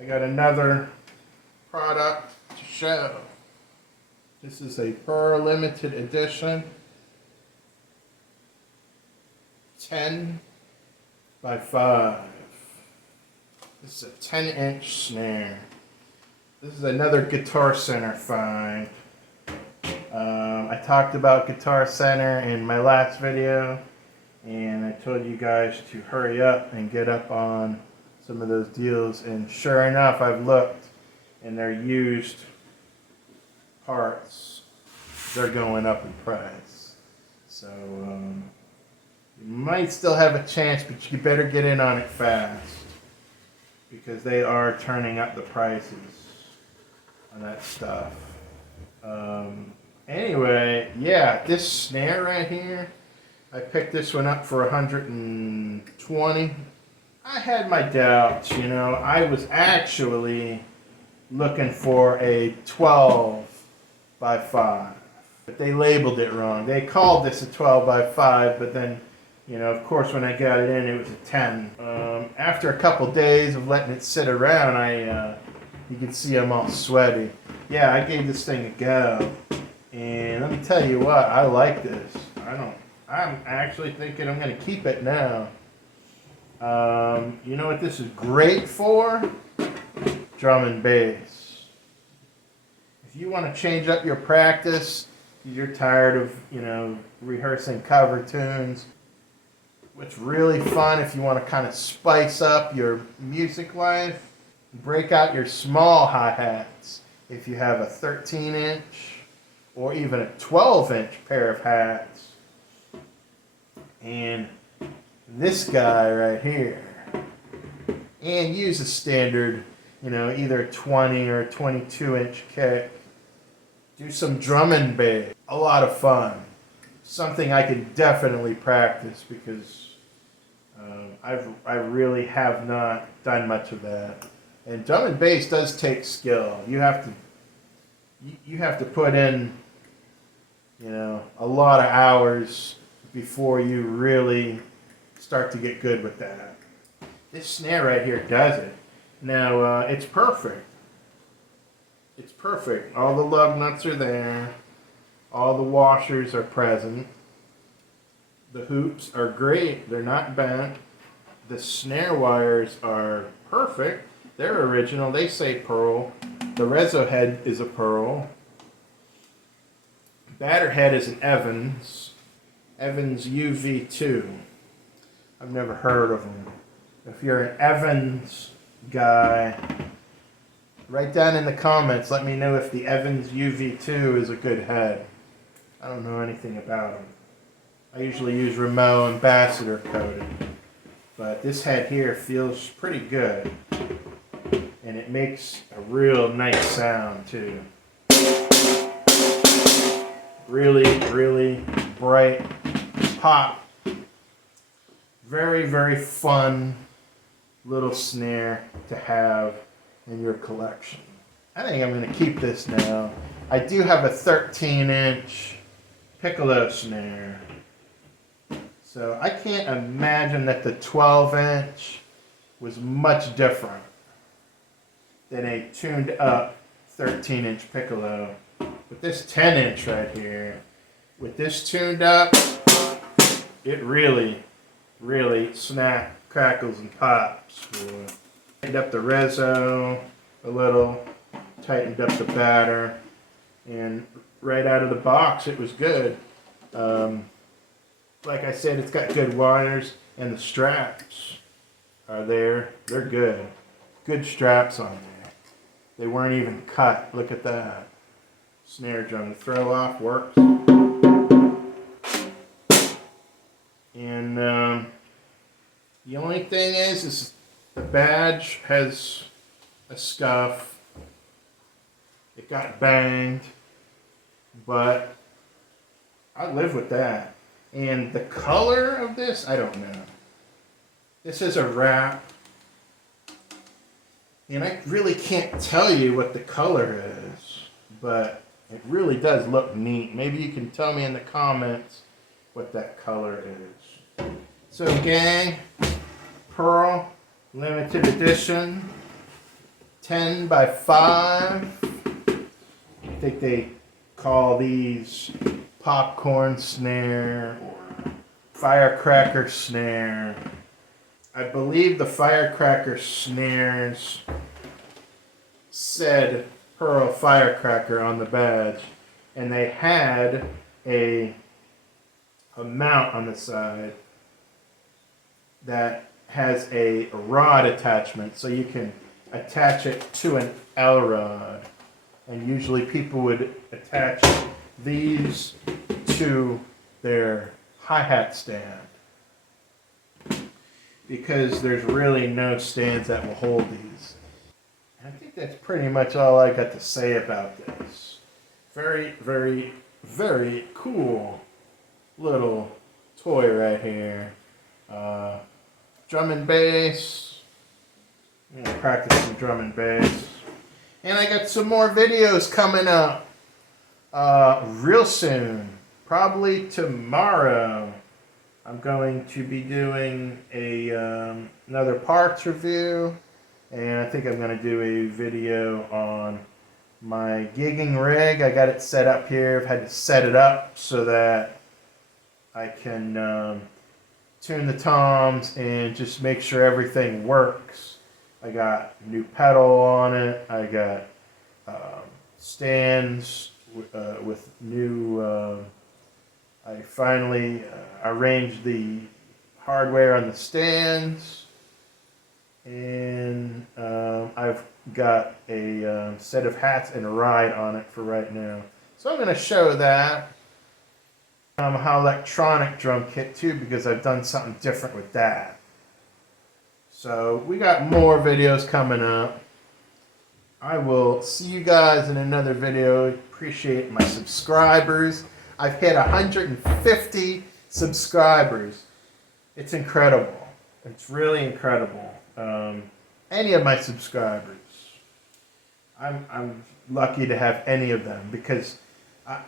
I got another product to show. This is a Pearl limited edition 10 by 5. This is a 10-inch snare. This is another Guitar Center find. I talked about Guitar Center in my last video, and I told you guys to hurry up and get up on some of those deals, and sure enough, I've looked and they're used parts. They're going up in price. So you might still have a chance, but you better get in on it fast because they are turning up the prices on that stuff. Anyway, yeah, this snare right here, I picked this one up for $120. I had my doubts, you know. I was actually looking for a 12 by 5, but they labeled it wrong. They called this a 12 by 5, but then, you know, of course, when I got it in, it was a 10. After a couple days of letting it sit around, you can see I'm all sweaty. Yeah, I gave this thing a go, and let me tell you what, I like this. I'm actually thinking I'm going to keep it now. You know what this is great for? Drum and bass. If you want to change up your practice, you're tired of, you know, rehearsing cover tunes. What's really fun if you want to kind of spice up your music life, break out your small hi-hats. If you have a 13-inch or even a 12-inch pair of hats, and this guy right here, and use a standard, you know, either a 20 or a 22-inch kick. Do some drum and bass. A lot of fun. Something I can definitely practice because I really have not done much of that. And drum and bass does take skill. You have to put in, you know, a lot of hours before you really start to get good with that. This snare right here does it. Now, it's perfect. It's perfect. All the lug nuts are there. All the washers are present. The hoops are great. They're not bent. The snare wires are perfect. They're original. They say pearl. The reso head is a pearl. Batter head is an Evans. Evans UV2. I've never heard of them. If you're an Evans guy, write down in the comments, let me know if the Evans UV2 is a good head. I don't know anything about them. I usually use Remo Ambassador coated, but this head here feels pretty good, and it makes a real nice sound too. Really, really bright pop. Very, very fun little snare to have in your collection. I think I'm going to keep this now. I do have a 13-inch piccolo snare, so I can't imagine that the 12-inch was much different than a tuned up 13-inch piccolo. With this 10-inch right here, with this tuned up, it really snap, crackles, and pops. Tightened up the reso a little, tightened up the batter, and right out of the box it was good. Like I said, it's got good wires, and the straps are there. They're good. Good straps on there. They weren't even cut. Look at that. Snare drum. The throw off works. And the only thing is the badge has a scuff. It got banged, but I live with that. And the color of this, I don't know. This is a wrap, and I really can't tell you what the color is, but it really does look neat. Maybe you can tell me in the comments what that color is. So gang, Pearl limited edition 10 by 5. I think they call these popcorn snare or firecracker snare. I believe the firecracker snares said Pearl Firecracker on the badge, and they had a mount on the side that has a rod attachment, so you can attach it to an L rod. And usually people would attach these to their hi-hat stand, because there's really no stands that will hold these. I think that's pretty much all I got to say about this. Very, very, very cool little toy right here. Drum and bass. I'm gonna practice some drum and bass. And I got some more videos coming up real soon. Probably tomorrow. I'm going to be doing another parts review. And I think I'm going to do a video on my gigging rig. I got it set up here. I've had to set it up so that I can tune the toms and just make sure everything works. I got new pedal on it. I got stands with new... I finally arranged the hardware on the stands. And I've got a set of hats and a ride on it for right now. So I'm going to show that. How electronic drum kit too, because I've done something different with that. So we got more videos coming up. I will see you guys in another video. Appreciate my subscribers. I've hit 150 subscribers. It's incredible. It's really incredible. Any of my subscribers. I'm lucky to have any of them, because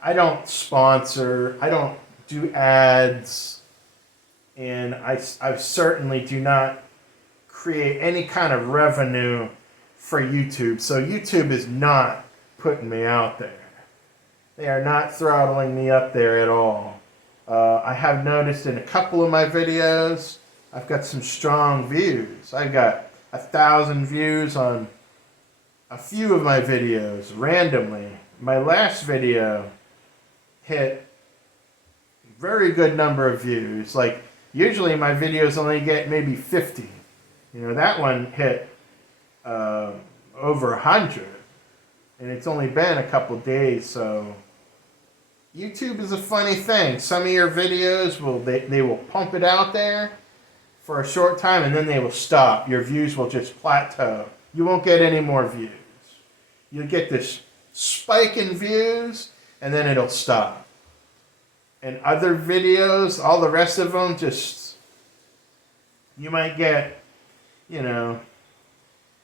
I don't sponsor, I don't do ads, and I certainly do not create any kind of revenue for YouTube. So YouTube is not putting me out there. They are not throttling me up there at all. I have noticed in a couple of my videos, I've got some strong views. I got 1,000 views on a few of my videos randomly. My last video hit a very good number of views. Like, usually my videos only get maybe 50. You know, that one hit over 100. And it's only been a couple days, so... YouTube is a funny thing. Some of your videos, they will pump it out there for a short time, and then they will stop. Your views will just plateau. You won't get any more views. You'll get this spike in views, and then it'll stop. And other videos, all the rest of them, just, you might get,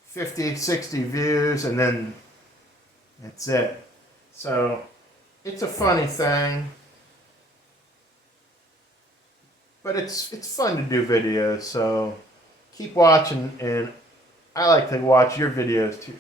50, 60 views, and then that's it. So, it's a funny thing. But it's fun to do videos, so keep watching, and I like to watch your videos too.